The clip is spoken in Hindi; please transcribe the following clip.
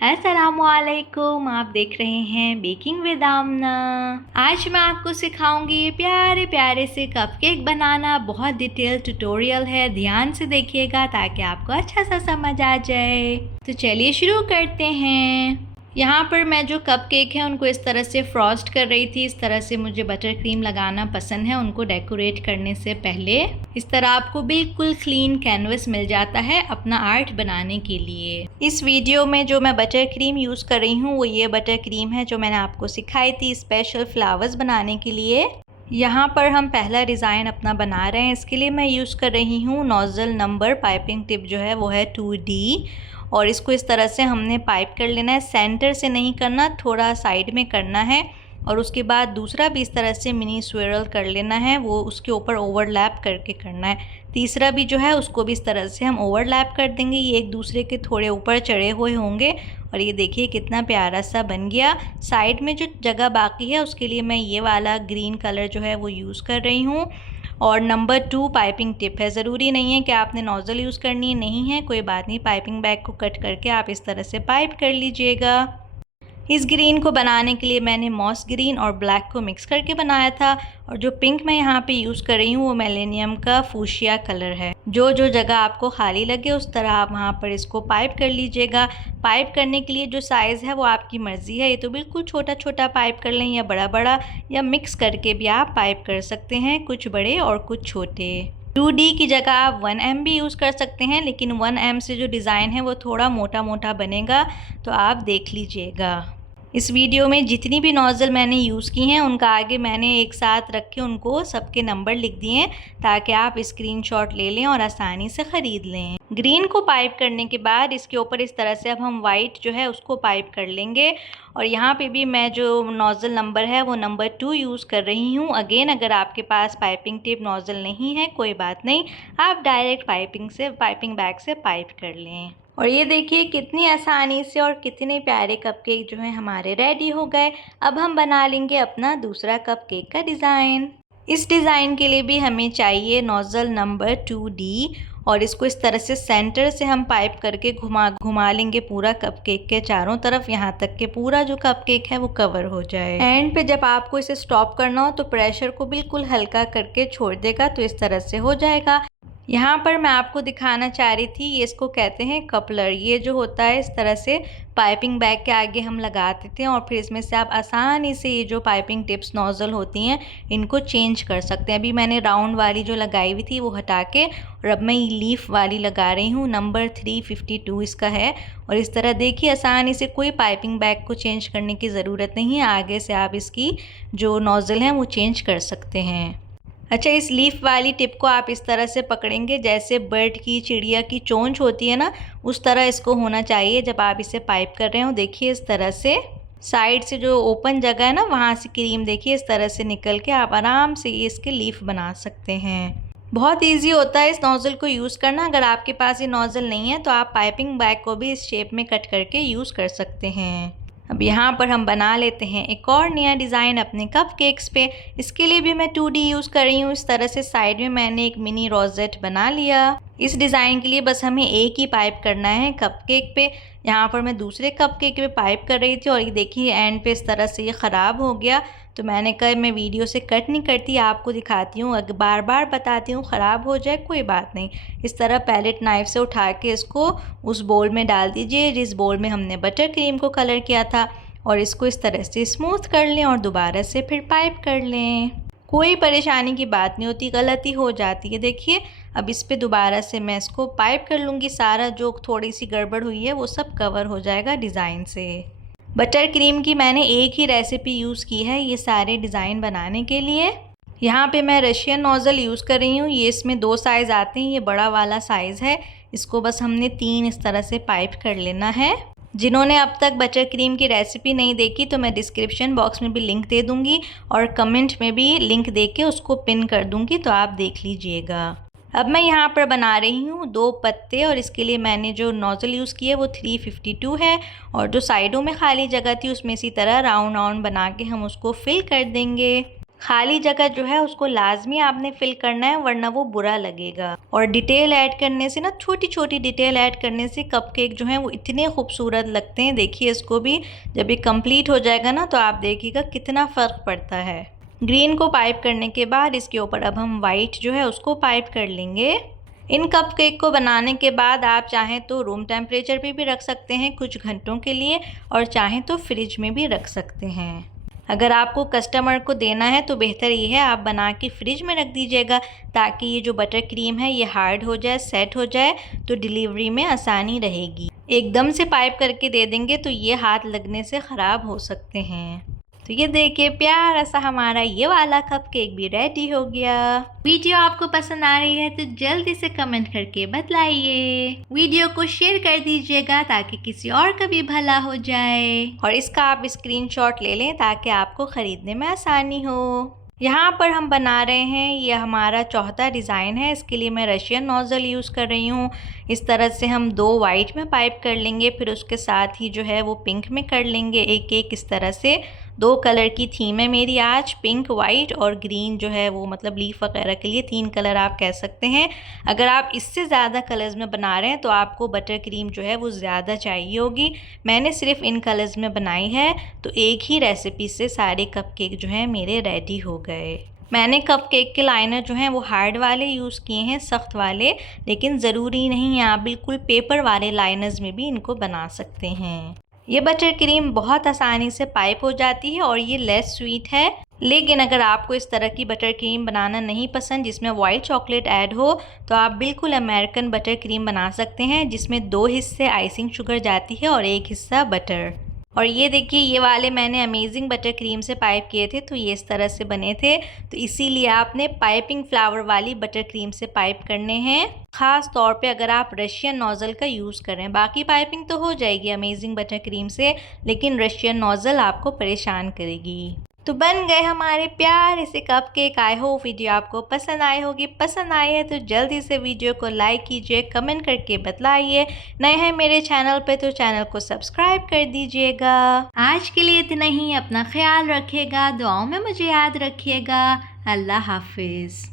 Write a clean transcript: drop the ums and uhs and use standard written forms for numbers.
अस्सलामुअलैकुम। आप देख रहे हैं बेकिंग विद आमना। आज मैं आपको सिखाऊंगी प्यारे प्यारे से कपकेक बनाना। बहुत डिटेल ट्यूटोरियल है, ध्यान से देखिएगा ताकि आपको अच्छा सा समझ आ जाए। तो चलिए शुरू करते हैं। यहाँ पर मैं जो कपकेक है उनको इस तरह से फ्रॉस्ट कर रही थी। इस तरह से मुझे बटर क्रीम लगाना पसंद है उनको डेकोरेट करने से पहले। इस तरह आपको बिल्कुल क्लीन कैनवस मिल जाता है अपना आर्ट बनाने के लिए। इस वीडियो में जो मैं बटर क्रीम यूज़ कर रही हूँ वो ये बटर क्रीम है जो मैंने आपको सिखाई थी स्पेशल फ्लावर्स बनाने के लिए। यहाँ पर हम पहला डिज़ाइन अपना बना रहे हैं। इसके लिए मैं यूज़ कर रही हूँ नोज़ल नंबर पाइपिंग टिप जो है वो है 2D और इसको इस तरह से हमने पाइप कर लेना है। सेंटर से नहीं करना, थोड़ा साइड में करना है और उसके बाद दूसरा भी इस तरह से मिनी स्विरल कर लेना है, वो उसके ऊपर ओवरलैप करके करना है। तीसरा भी जो है उसको भी इस तरह से हम ओवरलैप कर देंगे। ये एक दूसरे के थोड़े ऊपर चढ़े हुए होंगे और ये देखिए कितना प्यारा सा बन गया। साइड में जो जगह बाकी है उसके लिए मैं ये वाला ग्रीन कलर जो है वो यूज़ कर रही हूँ। और नंबर 2 पाइपिंग टिप है। ज़रूरी नहीं है कि आपने नोज़ल यूज़ करनी है, नहीं है कोई बात नहीं। पाइपिंग बैग को कट करके आप इस तरह से पाइप कर लीजिएगा। इस ग्रीन को बनाने के लिए मैंने मॉस ग्रीन और ब्लैक को मिक्स करके बनाया था और जो पिंक मैं यहाँ पे यूज़ कर रही हूँ वो मिलेनियम का फूशिया कलर है। जो जगह आपको खाली लगे उस तरह आप वहाँ पर इसको पाइप कर लीजिएगा। पाइप करने के लिए जो साइज़ है वो आपकी मर्ज़ी है, ये तो बिल्कुल छोटा छोटा पाइप कर लें या बड़ा बड़ा या मिक्स करके भी आप पाइप कर सकते हैं, कुछ बड़े और कुछ छोटे। 2D की जगह आप 1M भी यूज़ कर सकते हैं, लेकिन 1M से जो डिज़ाइन है वो थोड़ा मोटा मोटा बनेगा, तो आप देख लीजिएगा। इस वीडियो में जितनी भी नोज़ल मैंने यूज़ की हैं उनका आगे मैंने एक साथ रख के उनको सबके नंबर लिख दिए ताकि आप स्क्रीनशॉट ले लें और आसानी से ख़रीद लें। ग्रीन को पाइप करने के बाद इसके ऊपर इस तरह से अब हम वाइट जो है उसको पाइप कर लेंगे और यहाँ पे भी मैं जो नोज़ल नंबर है वो नंबर 2 यूज़ कर रही हूँ। अगेन अगर आपके पास पाइपिंग टिप नोज़ल नहीं है कोई बात नहीं, आप डायरेक्ट पाइपिंग बैग से पाइप कर लें। और ये देखिए कितनी आसानी से और कितने प्यारे कपकेक जो हैं हमारे रेडी हो गए। अब हम बना लेंगे अपना दूसरा कपकेक का डिज़ाइन। इस डिज़ाइन के लिए भी हमें चाहिए नोज़ल नंबर 2D और इसको इस तरह से सेंटर से हम पाइप करके घुमा लेंगे पूरा कपकेक के चारों तरफ, यहाँ तक के पूरा जो कपकेक है वो कवर हो जाए। एंड पे जब आपको इसे स्टॉप करना हो तो प्रेशर को बिल्कुल हल्का करके छोड़ देगा तो इस तरह से हो जाएगा। यहाँ पर मैं आपको दिखाना चाह रही थी, ये इसको कहते हैं कपलर। ये जो होता है इस तरह से पाइपिंग बैग के आगे हम लगाते थे और फिर इसमें से आप आसानी से ये जो पाइपिंग टिप्स नोज़ल होती हैं इनको चेंज कर सकते हैं। अभी मैंने राउंड वाली जो लगाई हुई थी वो हटा के और अब मैं ये लीफ वाली लगा रही हूँ। नंबर 352 इसका है और इस तरह देखिए आसानी से कोई पाइपिंग बैग को चेंज करने की ज़रूरत नहीं है। आगे से आप इसकी जो नोज़ल हैं वो चेंज कर सकते हैं। अच्छा, इस लीफ वाली टिप को आप इस तरह से पकड़ेंगे जैसे बर्ड की, चिड़िया की चोंच होती है ना, उस तरह इसको होना चाहिए जब आप इसे पाइप कर रहे हो। देखिए इस तरह से साइड से जो ओपन जगह है ना वहाँ से क्रीम देखिए इस तरह से निकल के आप आराम से ये इसके लीफ बना सकते हैं। बहुत इजी होता है इस नोज़ल को यूज़ करना। अगर आपके पास ये नोज़ल नहीं है तो आप पाइपिंग बैग को भी इस शेप में कट करके यूज़ कर सकते हैं। अब यहाँ पर हम बना लेते हैं एक और नया डिज़ाइन अपने कपकेक्स पे। इसके लिए भी मैं 2D यूज़ कर रही हूँ। इस तरह से साइड में मैंने एक मिनी रोजेट बना लिया। इस डिज़ाइन के लिए बस हमें एक ही पाइप करना है कपकेक पे। यहाँ पर मैं दूसरे कपकेक पे पाइप कर रही थी और ये देखिए एंड पे इस तरह से ये ख़राब हो गया, तो मैंने कहा मैं वीडियो से कट नहीं करती, आपको दिखाती हूँ, बार बार बताती हूँ, ख़राब हो जाए कोई बात नहीं। इस तरह पैलेट नाइफ से उठा के इसको उस बोल में डाल दीजिए जिस बोल में हमने बटर क्रीम को कलर किया था और इसको इस तरह से स्मूथ कर लें और दोबारा से फिर पाइप कर लें। कोई परेशानी की बात नहीं होती, गलती हो जाती है। देखिए अब इस पे दोबारा से मैं इसको पाइप कर लूँगी। सारा जो थोड़ी सी गड़बड़ हुई है वो सब कवर हो जाएगा डिज़ाइन से। बटर क्रीम की मैंने एक ही रेसिपी यूज़ की है ये सारे डिज़ाइन बनाने के लिए। यहाँ पे मैं रशियन नोज़ल यूज़ कर रही हूँ। ये इसमें 2 साइज़ आते हैं, ये बड़ा वाला साइज़ है। इसको बस हमने 3 इस तरह से पाइप कर लेना है। जिन्होंने अब तक बटर क्रीम की रेसिपी नहीं देखी तो मैं डिस्क्रिप्शन बॉक्स में भी लिंक दे दूँगी और कमेंट में भी लिंक दे के उसको पिन कर दूँगी, तो आप देख लीजिएगा। अब मैं यहाँ पर बना रही हूँ 2 पत्ते और इसके लिए मैंने जो नोज़ल यूज़ की है वो 352 है और जो साइडों में खाली जगह थी उसमें इसी तरह राउंड राउंड बना के हम उसको फिल कर देंगे। खाली जगह जो है उसको लाजमी आपने फिल करना है, वरना वो बुरा लगेगा। और डिटेल ऐड करने से ना, छोटी छोटी डिटेल ऐड करने से कपकेक जो है वो इतने खूबसूरत लगते हैं। देखिए इसको भी, जब ये कंप्लीट हो जाएगा ना तो आप देखिएगा कितना फ़र्क पड़ता है। ग्रीन को पाइप करने के बाद इसके ऊपर अब हम वाइट जो है उसको पाइप कर लेंगे। इन कपकेक को बनाने के बाद आप चाहें तो रूम टेम्परेचर पे भी रख सकते हैं कुछ घंटों के लिए, और चाहें तो फ्रिज में भी रख सकते हैं। अगर आपको कस्टमर को देना है तो बेहतर ये है आप बना के फ्रिज में रख दीजिएगा, ताकि ये जो बटर क्रीम है ये हार्ड हो जाए, सेट हो जाए, तो डिलीवरी में आसानी रहेगी। एकदम से पाइप करके दे देंगे तो ये हाथ लगने से ख़राब हो सकते हैं। तो ये देखिए प्यारा सा हमारा ये वाला कपकेक भी रेडी हो गया। वीडियो आपको पसंद आ रही है तो जल्दी से कमेंट करके बतलाइए। वीडियो को शेयर कर दीजिएगा ताकि किसी और का भी भला हो जाए, और इसका आप स्क्रीनशॉट ले लें ताकि आपको ख़रीदने में आसानी हो। यहाँ पर हम बना रहे हैं, ये हमारा चौथा डिज़ाइन है। इसके लिए मैं रशियन नोज़ल यूज़ कर रही हूँ। इस तरह से हम 2 वाइट में पाइप कर लेंगे, फिर उसके साथ ही जो है वो पिंक में कर लेंगे एक एक। इस तरह से 2 कलर की थीम है मेरी आज, पिंक, वाइट और ग्रीन जो है वो, मतलब लीफ वगैरह के लिए 3 कलर आप कह सकते हैं। अगर आप इससे ज़्यादा कलर्स में बना रहे हैं तो आपको बटर क्रीम जो है वो ज़्यादा चाहिए होगी। मैंने सिर्फ इन कलर्स में बनाई है, तो एक ही रेसिपी से सारे कपकेक जो हैं मेरे रेडी हो गए। मैंने कपकेक के लाइनर जो हैं वो हार्ड वाले यूज़ किए हैं, सख्त वाले, लेकिन ज़रूरी नहीं है, आप बिल्कुल पेपर वाले लाइनर्स में भी इनको बना सकते हैं। ये बटर क्रीम बहुत आसानी से पाइप हो जाती है और ये लेस स्वीट है। लेकिन अगर आपको इस तरह की बटर क्रीम बनाना नहीं पसंद जिसमें वाइट चॉकलेट ऐड हो, तो आप बिल्कुल अमेरिकन बटर क्रीम बना सकते हैं, जिसमें 2 हिस्से आइसिंग शुगर जाती है और 1 हिस्सा बटर। और ये देखिए ये वाले मैंने अमेजिंग बटर क्रीम से पाइप किए थे, तो ये इस तरह से बने थे। तो इसीलिए आपने पाइपिंग फ्लावर वाली बटर क्रीम से पाइप करने हैं, ख़ास तौर पे अगर आप रशियन नोज़ल का यूज़ करें। बाकी पाइपिंग तो हो जाएगी अमेजिंग बटर क्रीम से, लेकिन रशियन नोज़ल आपको परेशान करेगी। तो बन गए हमारे प्यारे से कपकेक। आई होप वीडियो आपको पसंद आई होगी। पसंद आई है तो जल्दी से वीडियो को लाइक कीजिए, कमेंट करके बतलाइए। नए हैं मेरे चैनल पे तो चैनल को सब्सक्राइब कर दीजिएगा। आज के लिए इतना ही। अपना ख्याल रखिएगा, दुआओं में मुझे याद रखिएगा। अल्लाह हाफिज़।